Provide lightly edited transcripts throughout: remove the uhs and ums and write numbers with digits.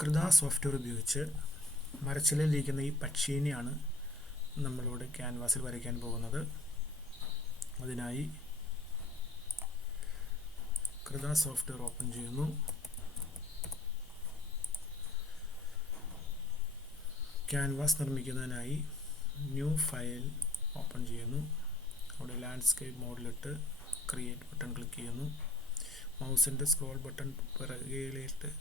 കൃത software ഉപയോഗിച്ച് മരച്ചില്ലയിലിരിക്കുന്ന ഈ പക്ഷിയെയാണ് നമ്മളിവിടെ ക്യാൻവാസിൽ വരയ്ക്കാൻ പോകുന്നത്. അതിനായി കൃത സോഫ്റ്റ്വെയർ ഓപ്പൺ ചെയ്യുന്നു. ക്യാൻവാസ് നിർമ്മിക്കുന്നതിനായി ന്യൂ ഫയൽ ഓപ്പൺ ചെയ്യുന്നു. അവിടെ ലാൻഡ്സ്കേപ്പ് മോഡിലിട്ട് ക്രിയേറ്റ് ബട്ടൺ ക്ലിക്ക് ചെയ്യുന്നു. മൗസിൻ്റെ സ്ക്രോൾ ബട്ടൺ പിറകിലേക്ക്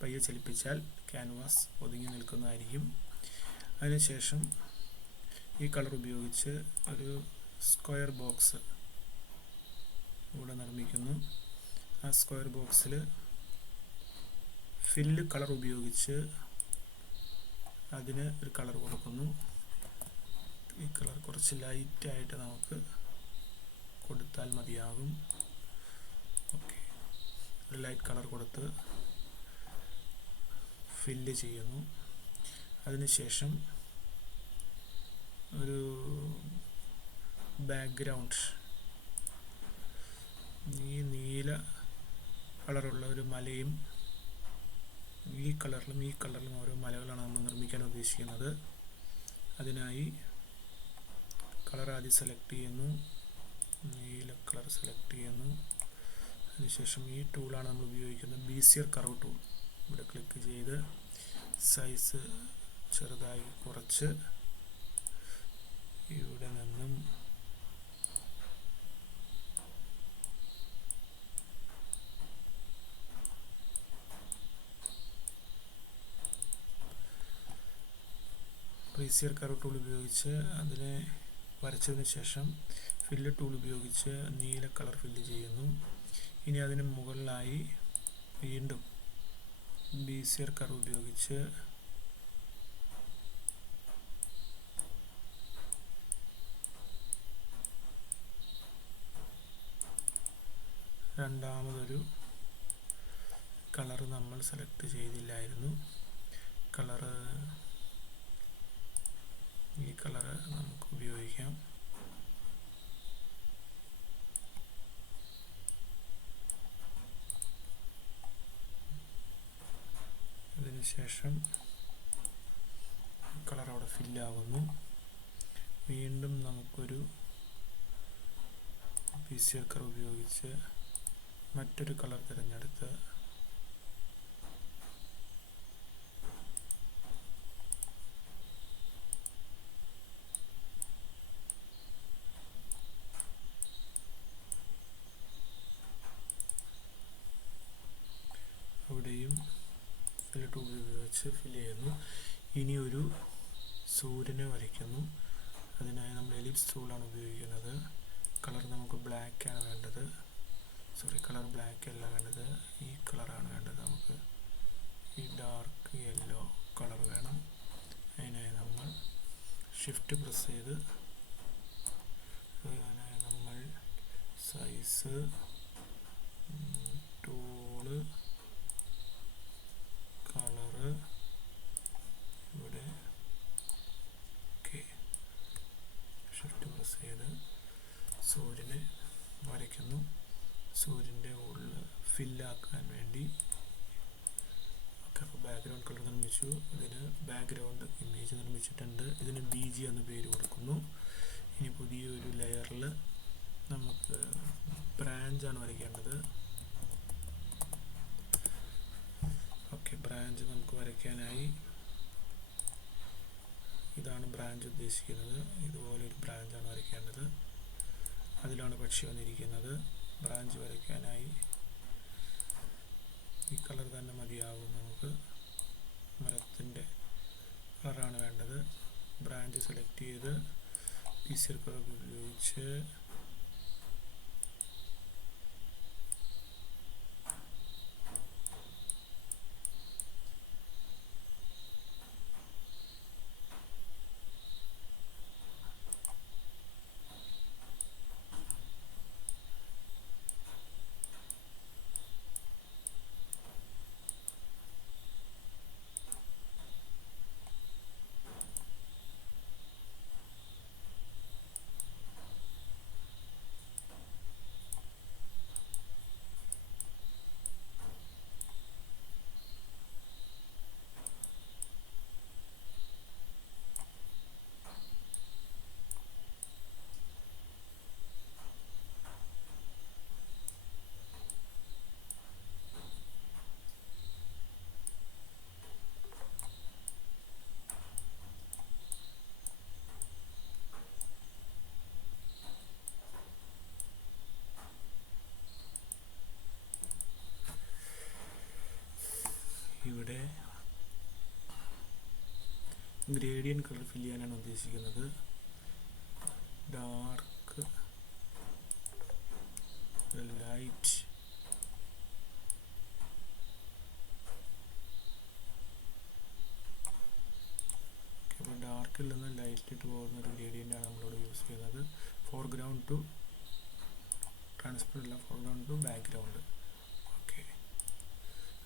പയ്യെ ചലിപ്പിച്ചാൽ ക്യാൻവാസ് ഒതുങ്ങി നിൽക്കുന്നതായിരിക്കും. അതിനുശേഷം ഈ കളർ ഉപയോഗിച്ച് ഒരു സ്ക്വയർ ബോക്സ് ഇവിടെ നിർമ്മിക്കുന്നു. ആ സ്ക്വയർ ബോക്സിൽ ഫില്ല് കളർ ഉപയോഗിച്ച് അതിന് ഒരു കളർ കൊടുക്കുന്നു. ഈ കളർ കുറച്ച് ലൈറ്റായിട്ട് നമുക്ക് കൊടുത്താൽ മതിയാകും. ഓക്കെ, ഒരു ലൈറ്റ് കളർ കൊടുത്ത് ഫില്ല് ചെയ്യുന്നു. അതിനുശേഷം ഒരു ബാക്ക്ഗ്രൗണ്ട്, ഈ നീല കളറുള്ള ഒരു മലയും ഈ കളറിലും ഓരോ മലകളാണ് നമ്മൾ നിർമ്മിക്കാൻ ഉദ്ദേശിക്കുന്നത്. അതിനായി കളർ ആദ്യം സെലക്ട് ചെയ്യുന്നു, നീല കളർ സെലക്ട് ചെയ്യുന്നു. അതിനുശേഷം ഈ ടൂളാണ് നമ്മൾ ഉപയോഗിക്കുന്നത്, ബീസിയർ കർവ് ടൂൾ. ഇവിടെ ക്ലിക്ക് ചെയ്ത് സൈസ് ചെറുതായി കുറച്ച് ഇവിടെ നിന്നും ബീസിയർ കർവ് ടൂൾ ഉപയോഗിച്ച് അതിനെ വരച്ചതിന് ശേഷം ഫില്ല് ടൂൾ ഉപയോഗിച്ച് നീല കളർ ഫില്ല് ചെയ്യുന്നു. ഇനി അതിന് മുകളിലായി വീണ്ടും ബീസിയർ കർവ് ഉപയോഗിച്ച് രണ്ടാമതൊരു കളർ നമ്മൾ സെലക്ട് ചെയ്തില്ലായിരുന്നു. ഈ കളറ് നമുക്ക് ഉപയോഗിക്കാം. അതിനുശേഷം കളർ അവിടെ ഫില്ലാകുന്നു. വീണ്ടും നമുക്കൊരു ബീസിയർ കർവ് ഉപയോഗിച്ച് മറ്റൊരു കളർ തിരഞ്ഞെടുത്ത് അവിടെയും ഫില്ല് ടൂൾ ഉപയോഗിച്ച് ഫില്ല് ചെയ്യുന്നു. ഇനി ഒരു സൂര്യനെ വരയ്ക്കുന്നു. അതിനായി നമ്മൾ എലിപ്സ് ടൂളാണ് ഉപയോഗിക്കുന്നത്. കളർ നമുക്ക് ബ്ലാക്ക് ആണ് വേണ്ടത്. കളർ ബ്ലാക്ക് അല്ല വേണ്ടത്, ഈ കളറാണ് വേണ്ടത്. നമുക്ക് ഈ ഡാർക്ക് യെല്ലോ കളർ വേണം. അതിനായി നമ്മൾ ഷിഫ്റ്റ് പ്രസ് ചെയ്ത് അതിനായി നമ്മൾ സൈസ് ടൂള് കളറ് ഇവിടെ ഷിഫ്റ്റ് പ്രസ് ചെയ്ത് സൂര്യനെ വരയ്ക്കുന്നു. സൂര്യൻ്റെ ഉള്ളിൽ ഫില്ലാക്കാൻ വേണ്ടി ബാക്ക്ഗ്രൗണ്ട് കളർ നിർമ്മിച്ചു. ഇതിന് ബാക്ക്ഗ്രൗണ്ട് ഇമേജ് നിർമ്മിച്ചിട്ടുണ്ട്. ഇതിന് BG എന്ന് പേര് കൊടുക്കുന്നു. ഇനി പുതിയൊരു ലെയറിൽ നമുക്ക് ബ്രാഞ്ചാണ് വരയ്ക്കേണ്ടത്. ഓക്കെ, ബ്രാഞ്ച് നമുക്ക് വരയ്ക്കാനായി ഇതാണ് ബ്രാഞ്ച് ഉദ്ദേശിക്കുന്നത്. ഇതുപോലെ ഒരു ബ്രാഞ്ചാണ് വരയ്ക്കേണ്ടത്. അതിലാണ് പക്ഷി വന്നിരിക്കുന്നത്. ബ്രാഞ്ച് വരയ്ക്കാനായി ഈ കളർ തന്നെ മതിയാകും. നമുക്ക് മരത്തിൻ്റെ കളറാണ് വേണ്ടത്. ബ്രാഞ്ച് സെലക്ട് ചെയ്ത് ബീസിയർ കർവ് ഉപയോഗിച്ച് ഇവിടെ ഗ്രേഡിയൻറ്റ് കളർ ഫില്ല് ചെയ്യാനാണ് ഉദ്ദേശിക്കുന്നത്. ഡാർക്ക്, ലൈറ്റ്, അപ്പോൾ ഡാർക്കിൽ നിന്ന് ലൈറ്റിട്ട് പോകുന്ന ഒരു ഗ്രേഡിയൻ്റാണ് നമ്മളിവിടെ യൂസ് ചെയ്യുന്നത്. ഫോർഗ്രൗണ്ട് ടു ട്രാൻസ്പെറൻ്റ് അല്ല, ഫോർഗ്രൗണ്ട് ടു ബാക്ക്ഗ്രൗണ്ട്. ഓക്കെ,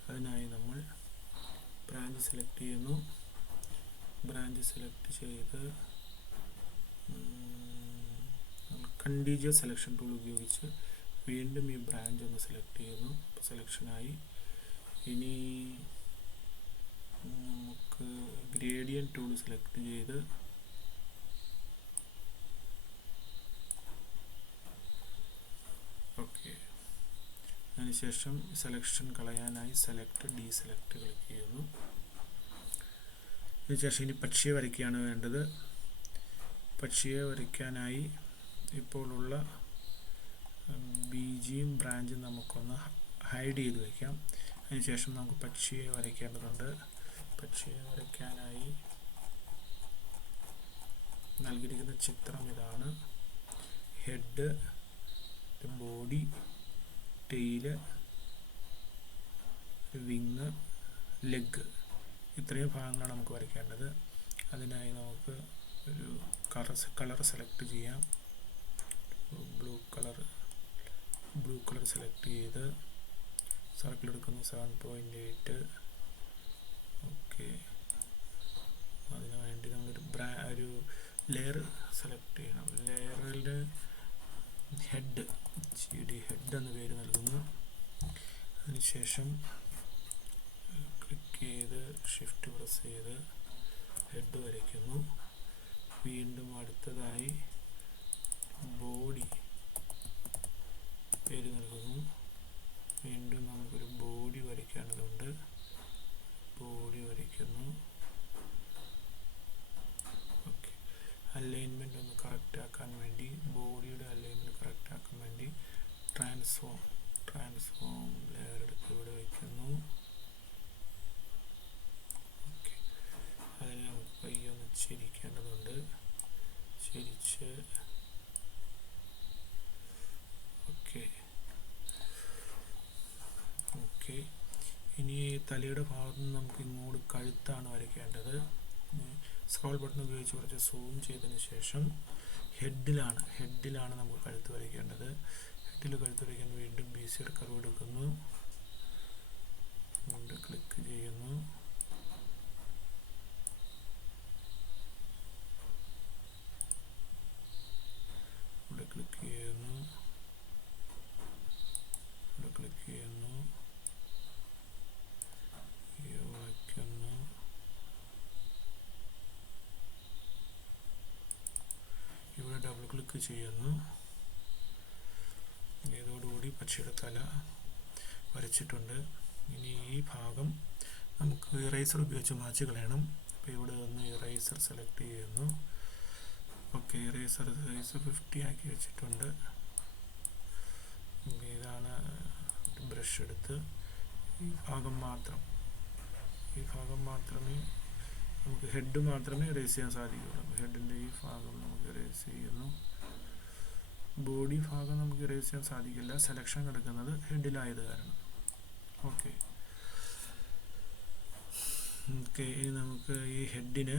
അതിനായി നമ്മൾ ബ്രാഞ്ച് സെലക്ട് ചെയ്യുന്നു. ബ്രാഞ്ച് സെലക്ട് ചെയ്ത് കണ്ടിന്യൂസ് സെലക്ഷൻ ടൂൾ ഉപയോഗിച്ച് വീണ്ടും ഈ ബ്രാഞ്ച് ഒന്ന് സെലക്ട് ചെയ്യുന്നു. അപ്പോൾ സെലക്ഷനായി. ഇനി നമുക്ക് ഗ്രേഡിയൻറ്റ് ടൂൾ സെലക്ട് ചെയ്ത് ഓക്കെ, അതിനുശേഷം സെലക്ഷൻ കളയാനായി സെലക്ട് ഡീസെലക്ട് ക്ലിക്ക് ചെയ്യുന്നു. അതിനുശേഷം ഇനി പക്ഷിയെ വരയ്ക്കുകയാണ് വേണ്ടത്. പക്ഷിയെ വരയ്ക്കാനായി ഇപ്പോൾ ഉള്ള ബീജിയും ബ്രാഞ്ചും നമുക്കൊന്ന് ഹൈഡ് ചെയ്ത് വയ്ക്കാം. അതിനുശേഷം നമുക്ക് പക്ഷിയെ വരയ്ക്കേണ്ടതുണ്ട്. പക്ഷിയെ വരയ്ക്കാനായി നൽകിയിരിക്കുന്ന ചിത്രം ഇതാണ്. Head, body, tail, wing, leg, ഇത്രയും ഭാഗങ്ങളാണ് നമുക്ക് വരയ്ക്കേണ്ടത്. അതിനായി നമുക്ക് ഒരു കളർ സെലക്ട് ചെയ്യാം. ബ്ലൂ കളർ സെലക്ട് ചെയ്ത് സർക്കിൾ എടുക്കുന്നു 7.8. ഓക്കെ, അതിനു വേണ്ടി നമ്മളൊരു ലെയർ സെലക്ട് ചെയ്യണം. ലെയറിൽ ഹെഡ് എന്ന് പേര് നൽകുന്നു. അതിനുശേഷം ക്ലിക്ക് ചെയ്ത് ഷിഫ്റ്റ് പ്രസ് ചെയ്ത് ഹെഡ് വരയ്ക്കുന്നു. വീണ്ടും അടുത്തതായി ബോഡി പേര് നൽകുന്നു. വീണ്ടും നമുക്കൊരു ബോഡി വരയ്ക്കേണ്ടതുണ്ട്. ബോഡി വരയ്ക്കുന്നു. ഓക്കെ, അലൈൻമെൻറ്റ് ഒന്ന് കറക്റ്റ് ആക്കാൻ വേണ്ടി, ബോഡിയുടെ അലൈൻമെൻറ്റ് കറക്റ്റ് ആക്കാൻ വേണ്ടി ട്രാൻസ്ഫോം ലെയർ എടുത്ത് ഇവിടെ വയ്ക്കുന്നു. ഓക്കെ, അതിന് നമുക്ക് കൈയൊന്ന് ചെരിക്കേണ്ടതുണ്ട്. ചെരിച്ച് ഓക്കെ. ഇനി തലയുടെ ഭാഗത്ത് നിന്ന് നമുക്ക് ഇങ്ങോട്ട് കഴുത്താണ് വരയ്ക്കേണ്ടത്. സ്ക്രോൾ ബട്ടൺ ഉപയോഗിച്ച് കുറച്ച് സൂം ചെയ്തതിന് ശേഷം ഹെഡിലാണ് നമുക്ക് കഴുത്ത് വരയ്ക്കേണ്ടത്. ഹെഡിൽ കഴുത്ത് വരയ്ക്കാൻ വീണ്ടും BCയുടെ കർവ് എടുക്കുന്നു. വീണ്ടും ക്ലിക്ക് ചെയ്യുന്നു. ഇവിടെ ക്ലിക്ക് ചെയ്യുന്നു. ഇവിടെ ക്ലിക്ക് ചെയ്യുന്നു. വയ്ക്കുന്നു. ഇവിടെ ഡബിൾ ക്ലിക്ക് ചെയ്യുന്നു. ഇതോടുകൂടി പക്ഷിയുടെ തല വരച്ചിട്ടുണ്ട്. ഇനി ഈ ഭാഗം നമുക്ക് ഇറേസർ ഉപയോഗിച്ച് മായ്ച്ച് കളയണം. അപ്പോൾ ഇവിടെ നിന്ന് ഇറേസർ സെലക്ട് ചെയ്യുന്നു. ഓക്കെ, ഇറേസർ സൈസ് 50 ആക്കി വെച്ചിട്ടുണ്ട്. ഇതാണ് ബ്രഷ് എടുത്ത് ഈ ഭാഗം മാത്രമേ നമുക്ക് ഹെഡ് മാത്രമേ ഇറേസ് ചെയ്യാൻ സാധിക്കുകയുള്ളൂ. ഹെഡിൻ്റെ ഈ ഭാഗം നമുക്ക് ഇറേസ് ചെയ്യുന്നു. ബോഡി ഭാഗം നമുക്ക് ഇറേസ് ചെയ്യാൻ സാധിക്കില്ല, സെലക്ഷൻ കിടക്കുന്നത് ഹെഡിലായത് കാരണം. ഓക്കെ, ഇനി നമുക്ക് ഈ ഹെഡിന്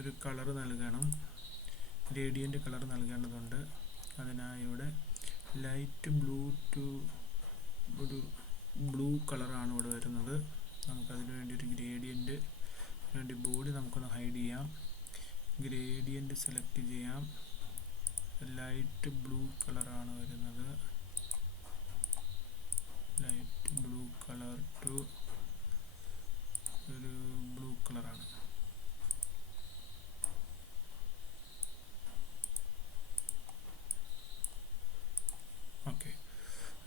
ഒരു കളർ നൽകണം. ഗ്രേഡിയൻ്റ് കളർ നൽകേണ്ടതുണ്ട്. അതിനായി ഇവിടെ ലൈറ്റ് ബ്ലൂ കളറാണ് ഇവിടെ വരുന്നത്. നമുക്കതിന് വേണ്ടി ഒരു ഗ്രേഡിയൻ്റ് വേണ്ടി ബോഡി നമുക്കൊന്ന് ഹൈഡ് ചെയ്യാം. ഗ്രേഡിയൻ്റ് സെലക്ട് ചെയ്യാം. ലൈറ്റ് ബ്ലൂ കളറാണ് വരുന്നത്. ലൈറ്റ് ബ്ലൂ കളർ ടു ഒരു ബ്ലൂ കളറാണ്. ഓക്കെ,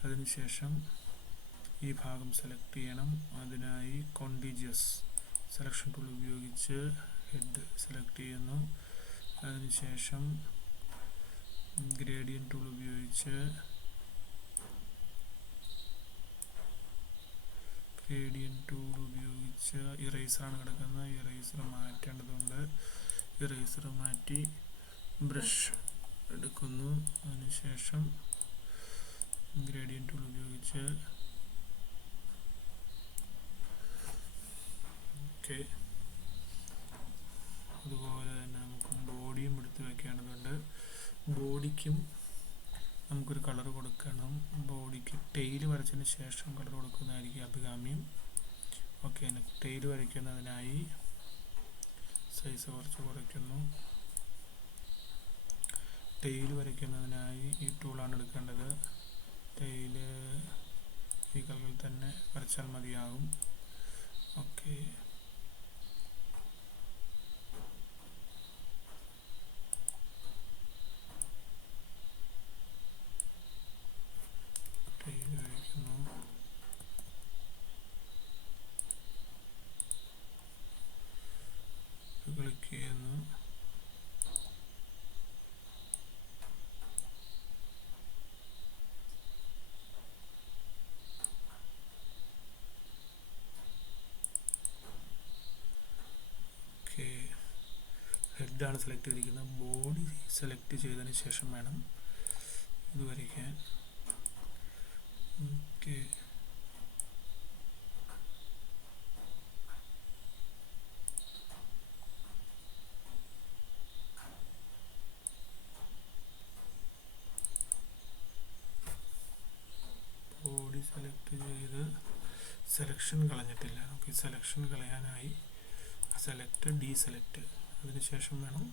അതിനുശേഷം ഈ ഭാഗം സെലക്ട് ചെയ്യണം. അതിനായി കോണ്ടിജിയസ് സെലക്ഷൻ ടൂൾ ഉപയോഗിച്ച് ഹെഡ് സെലക്ട് ചെയ്യുന്നു. അതിനുശേഷം ഗ്രേഡിയൻ്റ് ടൂൾ ഉപയോഗിച്ച് കുറച്ച് ഇറേസറാണ് കിടക്കുന്നത്. ഇറേസർ മാറ്റേണ്ടതുണ്ട്. ഇറേസർ മാറ്റി ബ്രഷ് എടുക്കുന്നു. അതിനുശേഷം ഗ്രേഡിയൻ്റ് ടൂൾ ഉപയോഗിച്ച് ഓക്കെ, അതുപോലെ തന്നെ നമുക്ക് ബോഡിയും എടുത്ത് വയ്ക്കേണ്ടതുണ്ട്. ബോഡിക്കും നമുക്കൊരു കളർ കൊടുക്കണം. ബോഡിക്ക് ടെയിൽ വരച്ചതിന് ശേഷം കളർ കൊടുക്കുന്നതായിരിക്കും അഭികാമ്യം. ഓക്കെ, ടെയിൽ വരയ്ക്കുന്നതിനായി സൈസ് കുറച്ച് കുറയ്ക്കുന്നു. ടെയിൽ വരയ്ക്കുന്നതിനായി ഈ ടൂളാണ് എടുക്കേണ്ടത്. ടെയിൽ ഈ കളറിൽ തന്നെ വരച്ചാൽ മതിയാകും. ഓക്കെ, ടെയിൽ വരയ്ക്കുന്നു. ക്ലിക്ക് ചെയ്യുന്നു. ഹെഡാണ് സെലക്ട് ചെയ്തിരിക്കുന്നത്. ബോഡി സെലക്ട് ചെയ്തതിന് ശേഷം വേണം ഇത് വരയ്ക്കാൻ. ഓക്കെ, ബോഡി സെലക്ട് ചെയ്ത് സെലക്ഷൻ കളഞ്ഞിട്ടില്ല. ഓക്കെ, സെലക്ഷൻ കളയാനായി സെലക്ട് ഡീസെലക്ട്, അതിനുശേഷം വേണം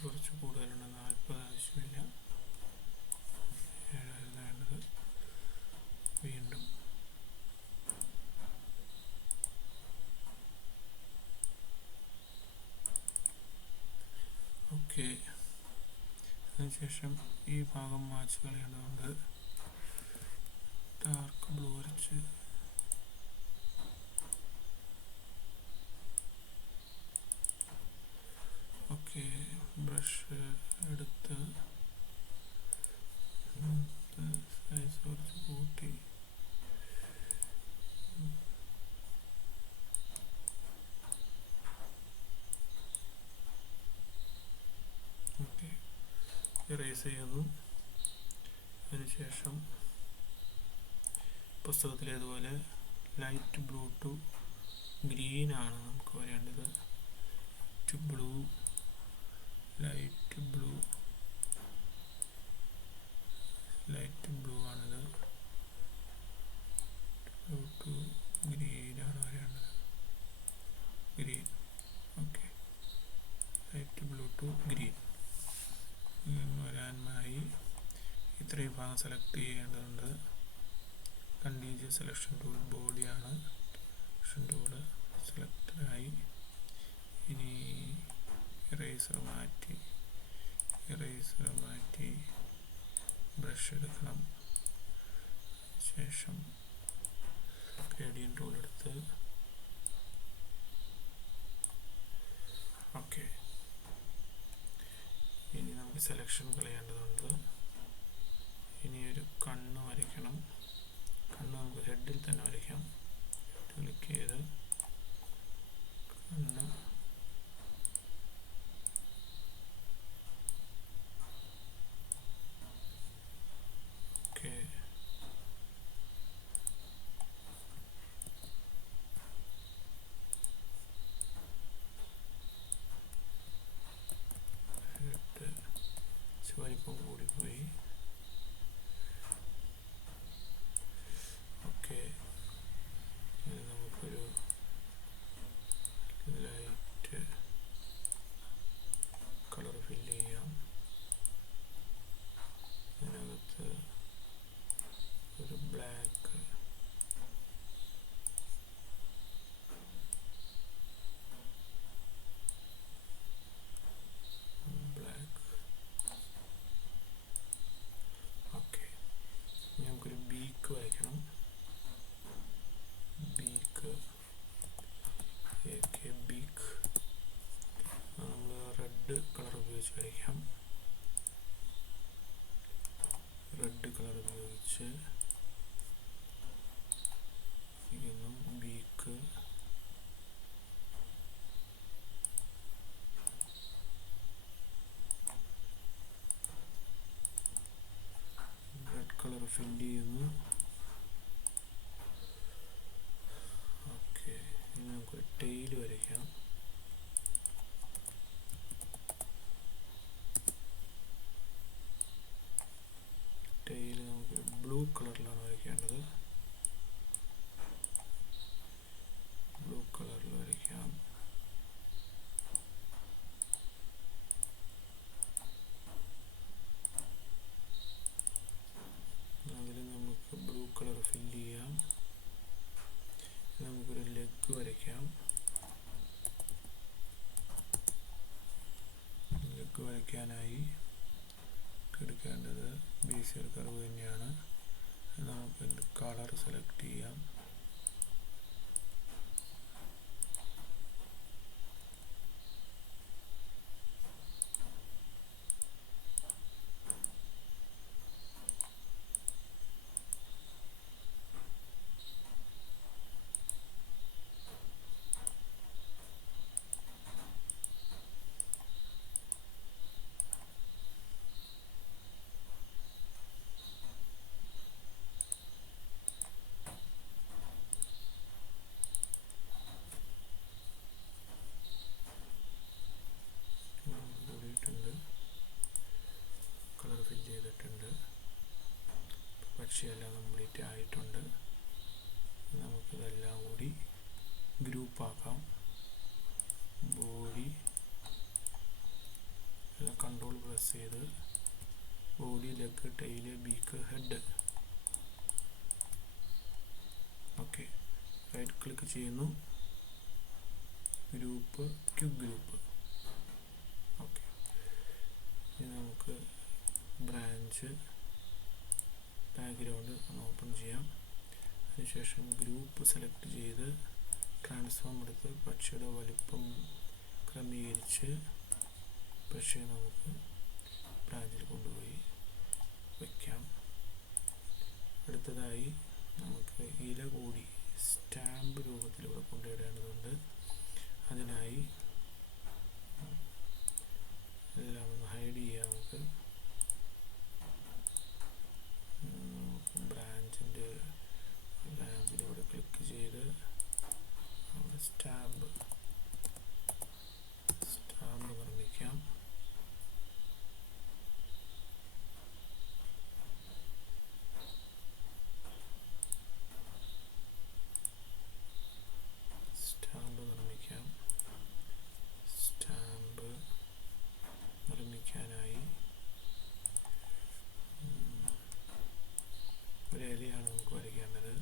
കുറച്ച് കൂടുതലുണ്ട്, 40 ആവശ്യമില്ല, 7 വേണ്ടത്. വീണ്ടും ഓക്കെ, അതിനുശേഷം ഈ ഭാഗം മാച്ച് കളയേണ്ടതുണ്ട്. ഡാർക്ക് ബ്ലൂ വരച്ച് ഓക്കെ, ബ്രഷ് എടുത്ത് സൈസ് കുറച്ച് കൂട്ടി ഓക്കെ, ഇറേസ് ചെയ്യുന്നു. അതിനുശേഷം പുസ്തകത്തിലേതുപോലെ ലൈറ്റ് ബ്ലൂ ടു ഗ്രീൻ ആണ് നമുക്ക് വരേണ്ടത്. To blue, light blue, light blue ആണിത്. ബ്ലൂ ടു ഗ്രീൻ ആണ് വരേണ്ടത്. Green, okay, light blue to green വരാനായി ഇത്രയും ഭാഗം സെലക്ട് ചെയ്യേണ്ടതുണ്ട്. കണ്ടിന്യൂസ് സെലക്ഷൻ ടൂൾ ബോഡിയാണ്. സെലക്ഷൻ ടൂള് സെലക്ടഡായി. ഇനി ഇറേസർ മാറ്റി ബ്രഷ് എടുക്കണം. ശേഷം ഗ്രേഡിയൻ്റ് ടൂൾ എടുത്ത് ഓക്കെ, ഇനി നമുക്ക് സെലക്ഷൻ കളയേണ്ടതുണ്ട്. ഇനി ഒരു കണ്ണ് വരയ്ക്കണം. കണ്ണ് നമുക്ക് ഹെഡിൽ തന്നെ വരയ്ക്കാം. ക്ലിക്ക് ചെയ്ത് കണ്ണ് ഓക്കെ, വലിപ്പം കൂടിപ്പോയി. ഓക്കെ, നമുക്കൊരു ഉപയോഗിച്ച് വരയ്ക്കാം. റെഡ് കളർ ഉപയോഗിച്ച് ബീക്ക് റെഡ് കളർ ഫില്ല് ചെയ്യുന്നു. ഓക്കെ, ഇനി നമുക്ക് ടെയിൽ വരയ്ക്കാം. ടെയിൽ നമുക്ക് ബ്ലൂ കളറിലാണ് വരയ്ക്കേണ്ടത്. ബ്ലൂ കളറിൽ വരയ്ക്കാം. അതിൽ നമുക്ക് ബ്ലൂ കളർ ഫില്ല് ചെയ്യാം. നമുക്കൊരു ലെഗ് വരയ്ക്കാം. ലെഗ് വരയ്ക്കാനായി എടുക്കേണ്ടത് ബേസിയർ കർവ് തന്നെയാണ്. നമുക്ക് കളർ സെലക്ട് ചെയ്യാം. കളർ ഫിൽ ചെയ്തിട്ടുണ്ട്. പക്ഷിയെല്ലാം കംപ്ലീറ്റ് ആയിട്ടുണ്ട്. നമുക്കിതെല്ലാം കൂടി ഗ്രൂപ്പാക്കാം. ബോഡി എല്ലാം കൺട്രോൾ പ്രസ് ചെയ്ത് body, leg, tail, beak, head. Okay, right click ചെയ്യുന്നു. Group, cube group. ഓക്കെ, ഇനി നമുക്ക് ബ്രാഞ്ച് ബാക്ക്ഗ്രൗണ്ട് ഒന്ന് ഓപ്പൺ ചെയ്യാം. അതിനുശേഷം ഗ്രൂപ്പ് സെലക്ട് ചെയ്ത് ട്രാൻസ്ഫോം എടുത്ത് പക്ഷിയുടെ വലിപ്പം ക്രമീകരിച്ച് പക്ഷിയെ നമുക്ക് ബ്രാഞ്ചിൽ കൊണ്ടുപോയി വയ്ക്കാം. അടുത്തതായി നമുക്ക് ഇല കൂടി സ്റ്റാമ്പ് രൂപത്തിലൂടെ കൊണ്ടുവരേണ്ടതുണ്ട്. അതിനായി എല്ലാം ഒന്ന് ഹൈഡ് ചെയ്യാം. നമുക്ക് ബ്രാഞ്ചിലൂടെ ക്ലിക്ക് ചെയ്ത് അവിടെ സ്റ്റാമ്പ് നിർമ്മിക്കാം. സ്റ്റാമ്പ് നിർമ്മിക്കാനായി ഒരു ഇലയാണ് നമുക്ക് വരയ്ക്കേണ്ടത്.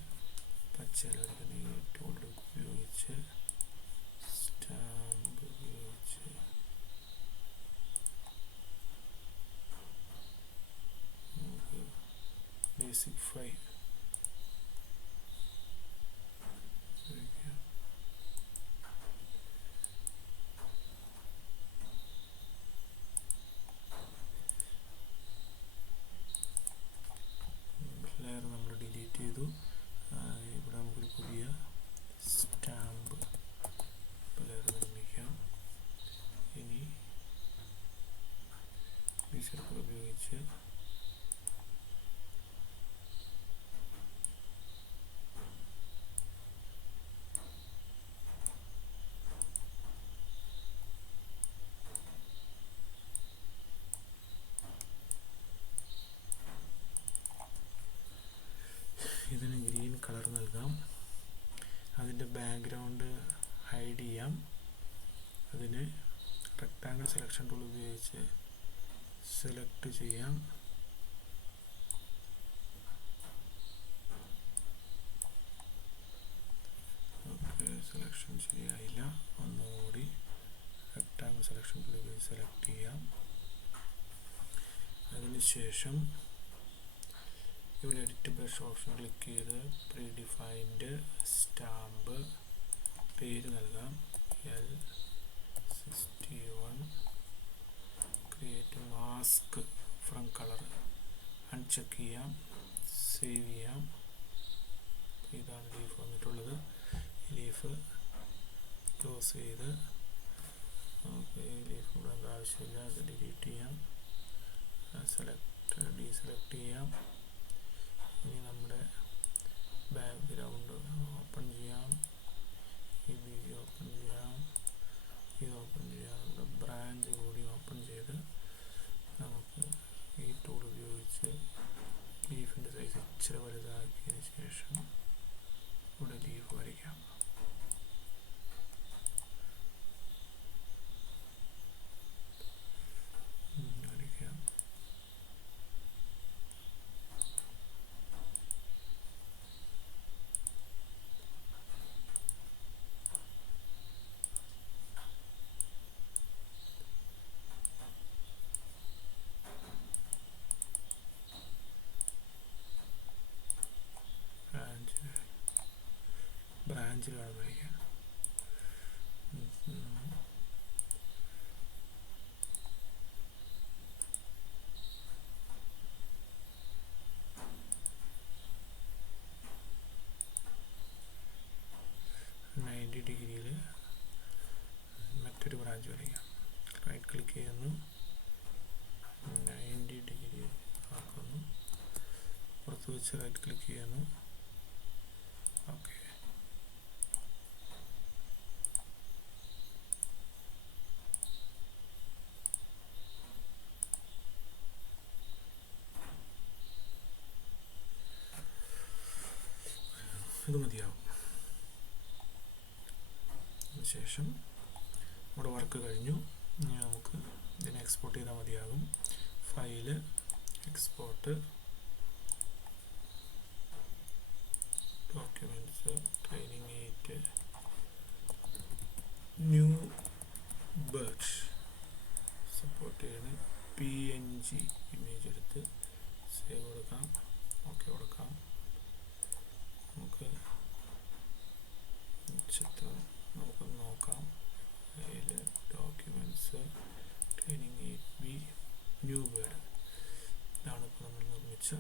പച്ച ഇല വരയ്ക്കുന്ന ടൂൾ ഉപയോഗിച്ച് സ്റ്റാമ്പ് ഉപയോഗിച്ച് നമുക്ക് ബേസിക് 5 വരയ്ക്കാം. ലെയർ നമ്മൾ ഡിലീറ്റ് ചെയ്തു. ഇവിടെ നമുക്കൊരു പുതിയ സ്റ്റാമ്പ് ലെയർ നിർമ്മിക്കാം. ഇനി ബേസിക് ഉപയോഗിച്ച് ഇതിന് ഗ്രീൻ കളർ നൽകാം. അതിൻ്റെ ബാക്ക്ഗ്രൗണ്ട് ഹൈഡ് ചെയ്യാം. അതിന് റെക്ടാങ്കിൾ സെലക്ഷൻ ടൂൾ ഉപയോഗിച്ച് സെലക്ട് ചെയ്യാം. ഓക്കെ, സെലക്ഷൻ ശരിയായില്ല. ഒന്നുകൂടി റെക്ടാങ്കിൾ സെലക്ഷൻ ടൂൾ ഉപയോഗിച്ച് സെലക്ട് ചെയ്യാം. അതിനുശേഷം ഇവിടെ എഡിറ്റ് ബ്രഷ് ഓപ്ഷൻ ക്ലിക്ക് ചെയ്ത് പ്രീ ഡിഫൈൻഡ് സ്റ്റാമ്പ് പേര് നൽകാം. L61 mask from colour uncheck ചെയ്യാം, സേവ് ചെയ്യാം. ഇതാണ് ലീഫ് വന്നിട്ടുള്ളത്. ലീഫ് ക്ലോസ് ചെയ്ത് നമുക്ക് ലീഫ് ഇവിടെ ആവശ്യമില്ല, അത് ഡിലീറ്റ് ചെയ്യാം. ഡീസെലക്ട് ചെയ്യാം. ഇനി നമ്മുടെ ബാക്ക്ഗ്രൗണ്ട് ഓപ്പൺ ചെയ്യാം, ഈ വീഡിയോ ഓപ്പൺ ചെയ്യാം, ഇത് ഓപ്പൺ ചെയ്യാം. നമ്മുടെ ബ്രാഞ്ച് കൂടി ഓപ്പൺ ചെയ്ത് നമുക്ക് ഈ ടൂൾ ഉപയോഗിച്ച് ലീഫിൻ്റെ സൈസ് ഇച്ചിരി വലുതാക്കിയതിന് ശേഷം ഇവിടെ ലീഫ് വരയ്ക്കാം. ബ്രാഞ്ചിൽ വേണം വരയ്ക്കാൻ. ഡിഗ്രിയിൽ മറ്റൊരു ബ്രാഞ്ച് വരയ്ക്കാം. റൈറ്റ് ക്ലിക്ക് ചെയ്യുന്നു, 90 ഡിഗ്രി ആക്കുന്നു, പുറത്ത് വെച്ച് റൈറ്റ് ക്ലിക്ക് ചെയ്യുന്നു. ഓക്കെ, ഇത് മതിയാവും. അതിനുശേഷം നമ്മുടെ വർക്ക് കഴിഞ്ഞു. ഇനി നമുക്ക് ഇതിനെ എക്സ്പോർട്ട് ചെയ്താൽ മതിയാകും. File, export, documents, training 8, new bird support ചെയ്യുന്ന PNG ഇമേജ് എടുത്ത് സേവ് കൊടുക്കാം, ഓക്കെ കൊടുക്കാം. നമുക്ക് ചിത്രം നമുക്ക് നോക്കാം. അതിൽ documents, training 8B, new bird, ഇതാണ് ഇപ്പോൾ നമ്മൾ നിർമ്മിച്ച